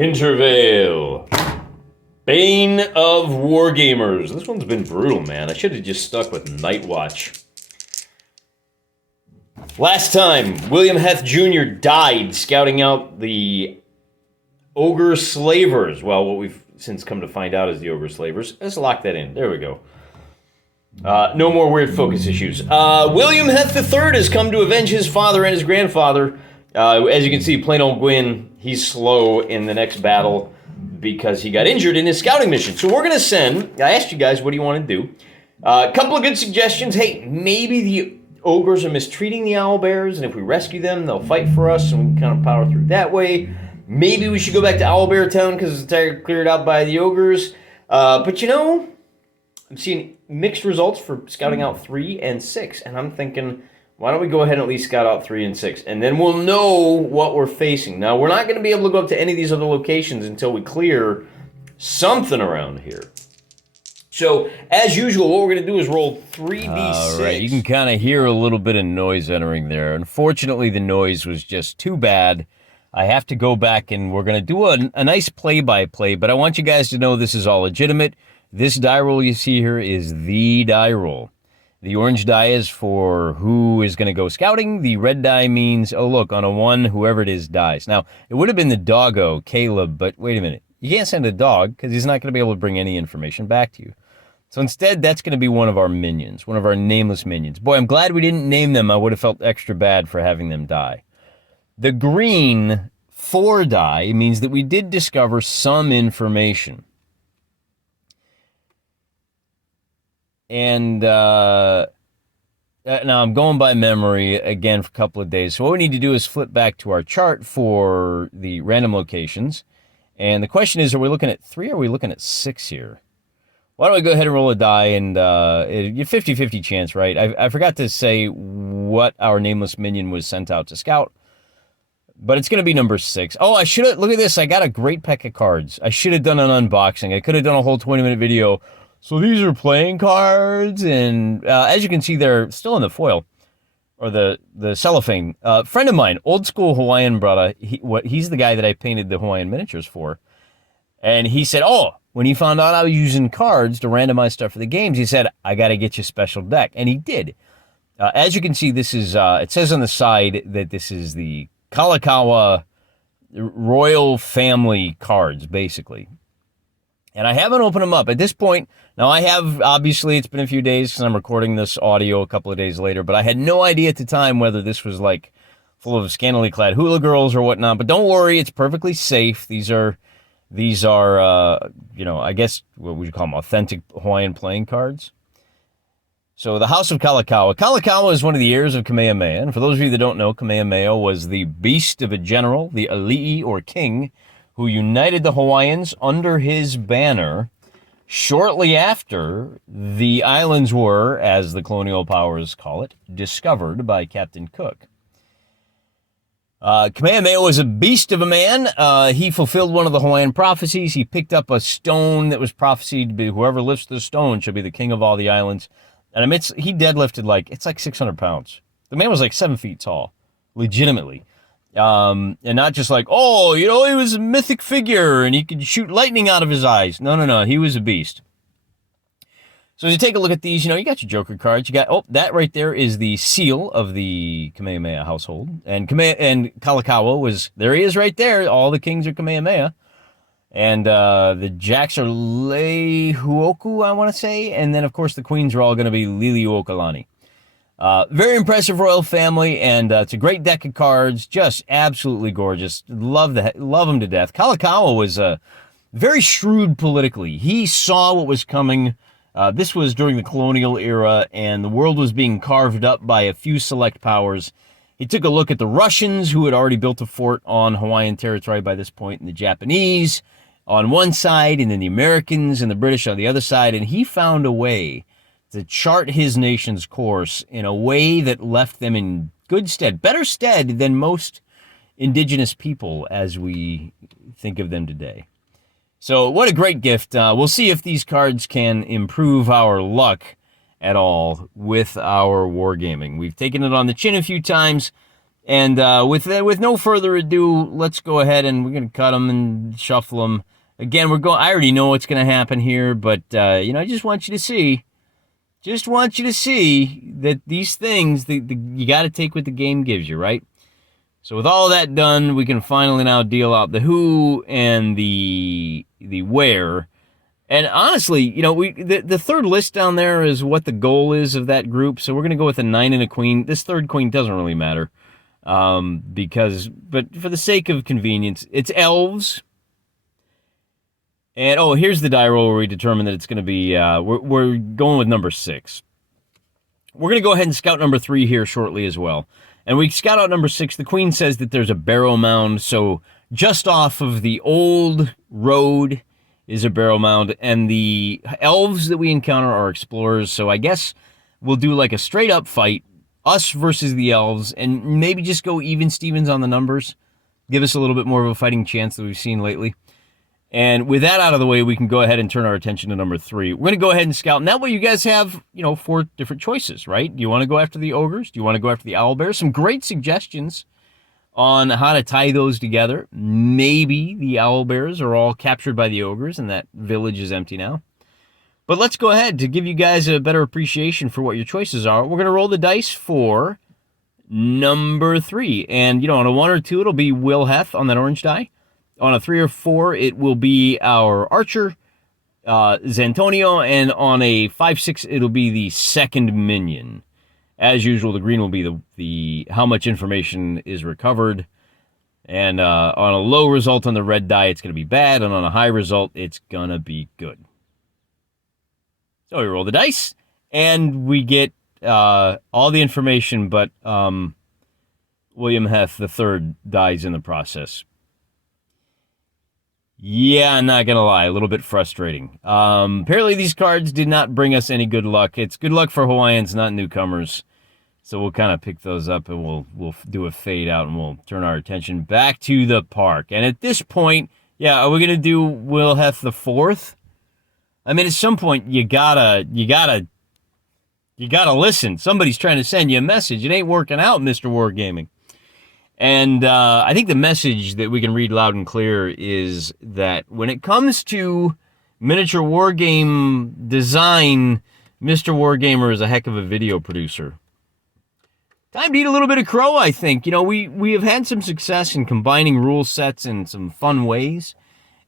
Hintervale. Bane of Wargamers. This one's been brutal, man. I should have just stuck with Night Watch. Last time, William Heth Jr. died scouting out the Ogre Slavers. Well, what we've since come to find out is the Ogre Slavers. Let's lock that in. There we go. No more weird focus issues. William Heth III has come to avenge his father and his grandfather. As you can see, plain old Gwyn, he's slow in the next battle because he got injured in his scouting mission. So we're going to send, I asked you guys, what do you want to do? A couple of good suggestions. Hey, maybe the ogres are mistreating the owlbears, and if we rescue them, they'll fight for us, and we can kind of power through that way. Maybe we should go back to Owlbear Town because it's cleared out by the ogres. But you know, I'm seeing mixed results for scouting out 3 and 6, and I'm thinking, why don't we go ahead and at least scout out 3 and 6, and then we'll know what we're facing. Now, we're not going to be able to go up to any of these other locations until we clear something around here. So, as usual, what we're going to do is roll 3d6. All right, you can kind of hear a little bit of noise entering there. Unfortunately, the noise was just too bad. I have to go back, and we're going to do a nice play-by-play, but I want you guys to know this is all legitimate. This die roll you see here is the die roll. The orange die is for who is going to go scouting. The red die means, oh, look, on a 1, whoever it is dies. Now, it would have been the doggo, Caleb, but wait a minute. You can't send a dog because he's not going to be able to bring any information back to you. So instead, that's going to be one of our minions, one of our nameless minions. Boy, I'm glad we didn't name them. I would have felt extra bad for having them die. The green 4 die means that we did discover some information. And now I'm going by memory again for a couple of days. So what we need to do is flip back to our chart for the random locations. And the question is, are we looking at 3 or are we looking at 6 here? Why don't we go ahead and roll a die, and you 50-50 chance, right? I forgot to say what our nameless minion was sent out to scout, but it's going to be number 6. Oh, I should have, look at this, I got a great pack of cards. I should have done an unboxing. I could have done a whole 20-minute video. So these are playing cards, and as you can see, they're still in the foil, or the cellophane. Friend of mine, old school Hawaiian brother, he's the guy that I painted the Hawaiian miniatures for, and he said, oh, when he found out I was using cards to randomize stuff for the games, he said, I got to get you a special deck. And he did. As you can see, this is, it says on the side that this is the Kalakaua royal family cards, basically. And I haven't opened them up. At this point, now I have, obviously, it's been a few days because I'm recording this audio a couple of days later, but I had no idea at the time whether this was like full of scantily clad hula girls or whatnot. But don't worry, it's perfectly safe. These are, you know, I guess, what would you call them, authentic Hawaiian playing cards. So the House of Kalakaua. Kalakaua is one of the heirs of Kamehameha. And for those of you that don't know, Kamehameha was the beast of a general, the ali'i, or king, who united the Hawaiians under his banner shortly after the islands were, as the colonial powers call it, discovered by Captain Cook. Kamehameha was a beast of a man. He fulfilled one of the Hawaiian prophecies. He picked up a stone that was prophesied to be whoever lifts the stone shall be the king of all the islands. And he deadlifted it's like 600 pounds. The man was like 7 feet tall, legitimately. And not just like, oh, you know, he was a mythic figure and he could shoot lightning out of his eyes. No, he was a beast. So as you take a look at these, you know, you got your Joker cards. You got, oh, that right there is the seal of the Kamehameha household. And Kalakaua was, there he is right there. All the kings are Kamehameha. And the jacks are Lehuoku, I want to say. And then, of course, the queens are all going to be Liliuokalani. Very impressive royal family, and it's a great deck of cards. Just absolutely gorgeous. Love them to death. Kalakaua was very shrewd politically. He saw what was coming. This was during the colonial era, and the world was being carved up by a few select powers. He took a look at the Russians, who had already built a fort on Hawaiian territory by this point, and the Japanese on one side, and then the Americans and the British on the other side, and he found a way to chart his nation's course in a way that left them in good stead, better stead than most indigenous people as we think of them today. So what a great gift. We'll see if these cards can improve our luck at all with our wargaming. We've taken it on the chin a few times, And with no further ado, let's go ahead and we're going to cut them and shuffle them. Again, I already know what's going to happen here, but, I just want you to see. Just want you to see that these things, you got to take what the game gives you, right? So with all that done, we can finally now deal out the who and the where. And honestly, the third list down there is what the goal is of that group. So we're going to go with a 9 and a queen. This third queen doesn't really matter but for the sake of convenience, it's elves. And, here's the die roll where we determine that it's going to be, we're going with number 6. We're going to go ahead and scout number 3 here shortly as well. And we scout out number 6. The queen says that there's a barrow mound, so just off of the old road is a barrow mound. And the elves that we encounter are explorers, so I guess we'll do like a straight-up fight, us versus the elves, and maybe just go even Stevens on the numbers. Give us a little bit more of a fighting chance than we've seen lately. And with that out of the way, we can go ahead and turn our attention to number 3. We're going to go ahead and scout. And that way you guys have, 4 different choices, right? Do you want to go after the ogres? Do you want to go after the owlbears? Some great suggestions on how to tie those together. Maybe the owlbears are all captured by the ogres and that village is empty now. But let's go ahead to give you guys a better appreciation for what your choices are. We're going to roll the dice for number 3. And, on a 1 or 2, it'll be Will Heth on that orange die. On a 3 or 4, it will be our archer, Zantonio, and on a 5-6, it'll be the second minion. As usual, the green will be the how much information is recovered, and on a low result on the red die, it's going to be bad, and on a high result, it's going to be good. So we roll the dice, and we get all the information, but William Heth III dies in the process. Yeah, I'm not going to lie, a little bit frustrating. Apparently these cards did not bring us any good luck. It's good luck for Hawaiians, not newcomers. So we'll kind of pick those up and we'll do a fade out and we'll turn our attention back to the park. And at this point, are we going to do Will Heth IV? I mean, at some point you gotta listen. Somebody's trying to send you a message. It ain't working out, Mr. Wargaming. And I think the message that we can read loud and clear is that when it comes to miniature wargame design, Mr. Wargamer is a heck of a video producer. Time to eat a little bit of crow, I think. We have had some success in combining rule sets in some fun ways.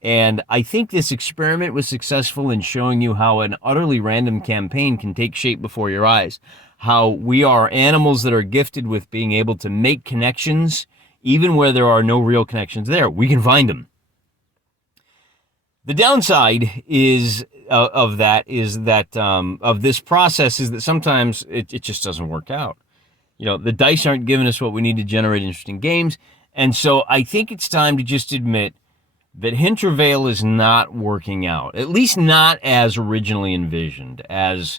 And I think this experiment was successful in showing you how an utterly random campaign can take shape before your eyes. How we are animals that are gifted with being able to make connections, even where there are no real connections there. We can find them. The downside is of this process is that sometimes it just doesn't work out. The dice aren't giving us what we need to generate interesting games, and so I think it's time to just admit that Hintervale is not working out, at least not as originally envisioned, as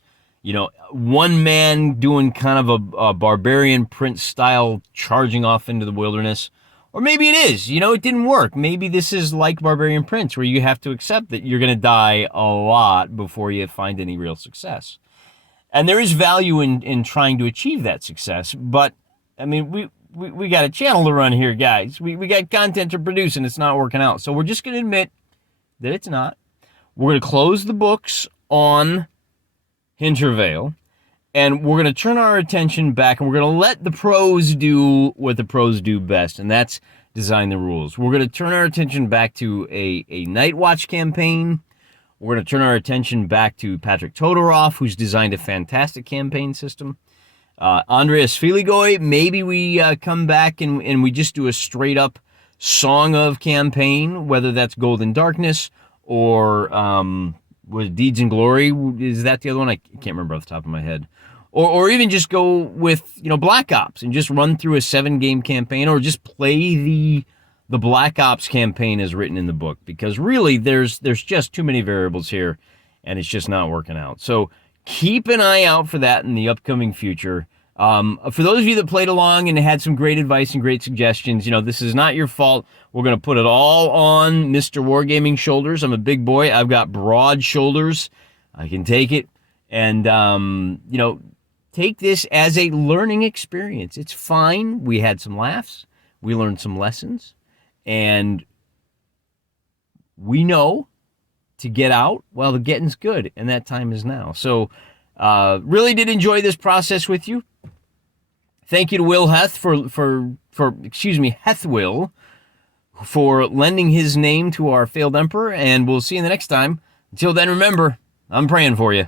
one man doing kind of a barbarian prince style charging off into the wilderness. Or maybe it is, it didn't work. Maybe this is like Barbarian Prince, where you have to accept that you're going to die a lot before you find any real success. And there is value in trying to achieve that success. But, I mean, we got a channel to run here, guys. We got content to produce, and it's not working out. So we're just going to admit that it's not. We're going to close the books on Hintervale, and we're going to turn our attention back, and we're going to let the pros do what the pros do best, and that's design the rules. We're going to turn our attention back to a Night Watch campaign. We're going to turn our attention back to Patrick Todorov, who's designed a fantastic campaign system. Andreas Filigoy, maybe we come back and we just do a straight-up Song of campaign, whether that's Golden Darkness or was Deeds and Glory. Is that the other one? I can't remember off the top of my head. Or even just go with, Black Ops and just run through a 7-game campaign, or just play the Black Ops campaign as written in the book, because really there's just too many variables here and it's just not working out. So keep an eye out for that in the upcoming future. For those of you that played along and had some great advice and great suggestions, this is not your fault. We're going to put it all on Mr. Wargaming's shoulders. I'm a big boy. I've got broad shoulders. I can take it. And, take this as a learning experience. It's fine. We had some laughs. We learned some lessons. And we know to get out, well, the getting's good, and that time is now. So really did enjoy this process with you. Thank you to Will Heth Heth Will, for lending his name to our failed emperor, and we'll see you the next time. Until then, remember, I'm praying for you.